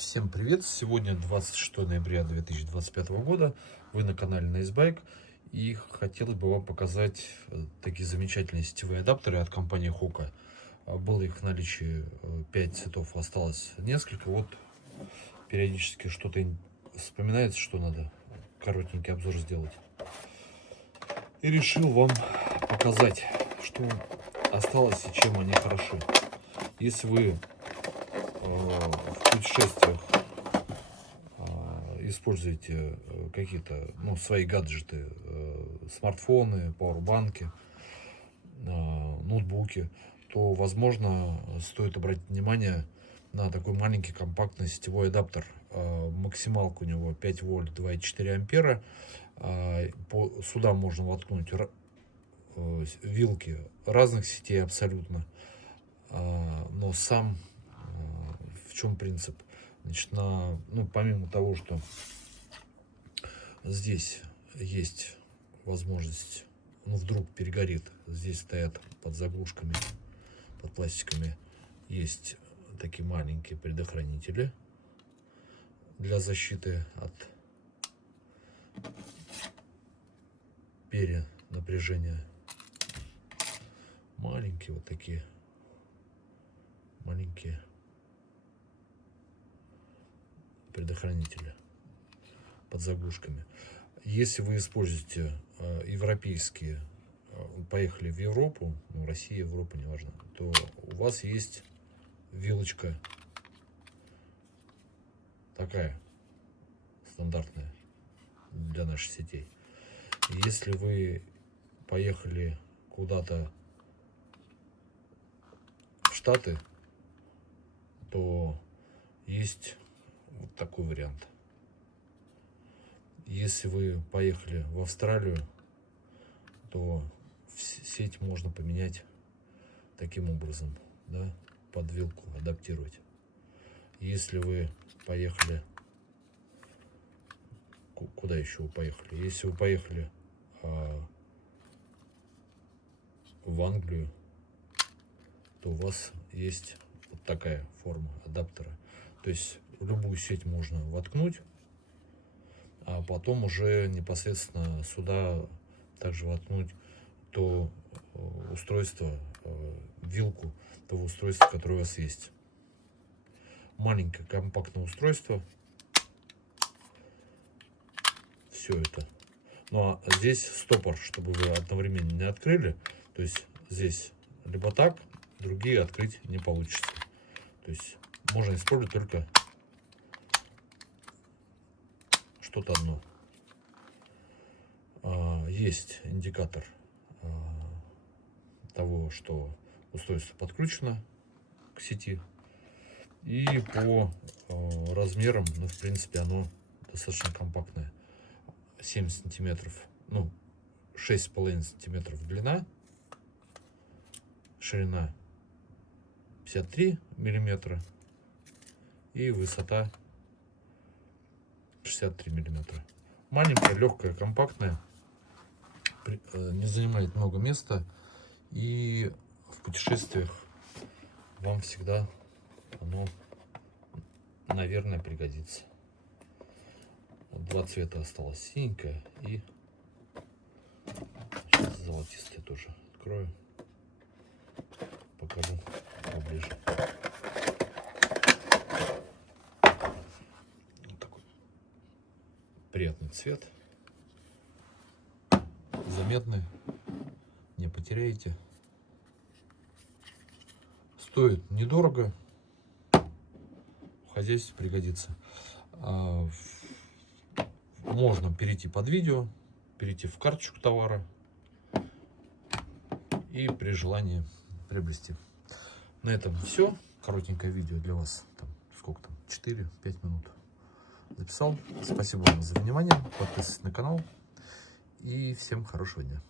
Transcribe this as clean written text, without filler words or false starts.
Всем привет! Сегодня 26 ноября 2025 года. Вы на канале NiceBike. И хотелось бы вам показать такие замечательные сетевые адаптеры от компании Hoka. Было их в наличии 5 цветов, осталось несколько. Вот периодически что-то вспоминается, что надо коротенький обзор сделать. И решил вам показать, что осталось и чем они хороши. Если вы в путешествиях используете какие-то свои гаджеты, смартфоны, пауэрбанки, ноутбуки, то, возможно, стоит обратить внимание на такой маленький компактный сетевой адаптер. Максималка у него 5 вольт 2,4 ампера. Сюда можно воткнуть вилки разных сетей абсолютно. Но сам в чем принцип? Значит, помимо того, что здесь есть возможность, вдруг перегорит, здесь стоят под заглушками, под пластиками, есть такие маленькие предохранители для защиты от перенапряжения. Маленькие вот такие, маленькие предохранители под заглушками. Если вы используете европейские, поехали в Европу, Россия, Европа, неважно, то у вас есть вилочка такая стандартная для наших сетей. Если вы поехали куда-то в Штаты, то есть вот такой вариант. Если вы поехали в Австралию, то сеть можно поменять таким образом, да, под вилку адаптировать. Если вы поехали, куда еще вы поехали? Если вы поехали в Англию, то у вас есть вот такая форма адаптера. То есть в любую сеть можно воткнуть, а потом уже непосредственно сюда также воткнуть то устройство, вилку того устройства, которое у вас есть. Маленькое компактное устройство. Все это. Ну а здесь стопор, чтобы вы одновременно не открыли. То есть здесь либо так, другие открыть не получится. То есть можно использовать только что-то одно. Есть индикатор того, что устройство подключено к сети. И по размерам, в принципе, оно достаточно компактное. 7 сантиметров, 6,5 сантиметров длина, ширина 53 миллиметра и высота 63 миллиметра. Маленькая, легкая, компактная, не занимает много места, и в путешествиях вам всегда оно, наверное, пригодится. Два цвета осталось: синенькая и сейчас золотистая тоже открою, покажу поближе. Вот такой приятный цвет, заметный, не потеряете. Стоит недорого, в хозяйстве пригодится. Можно перейти под видео, перейти в карточку товара и при желании приобрести. На этом все. Коротенькое видео для вас. Сколько там? 4-5 минут записал. Спасибо вам за внимание. Подписывайтесь на канал. И всем хорошего дня.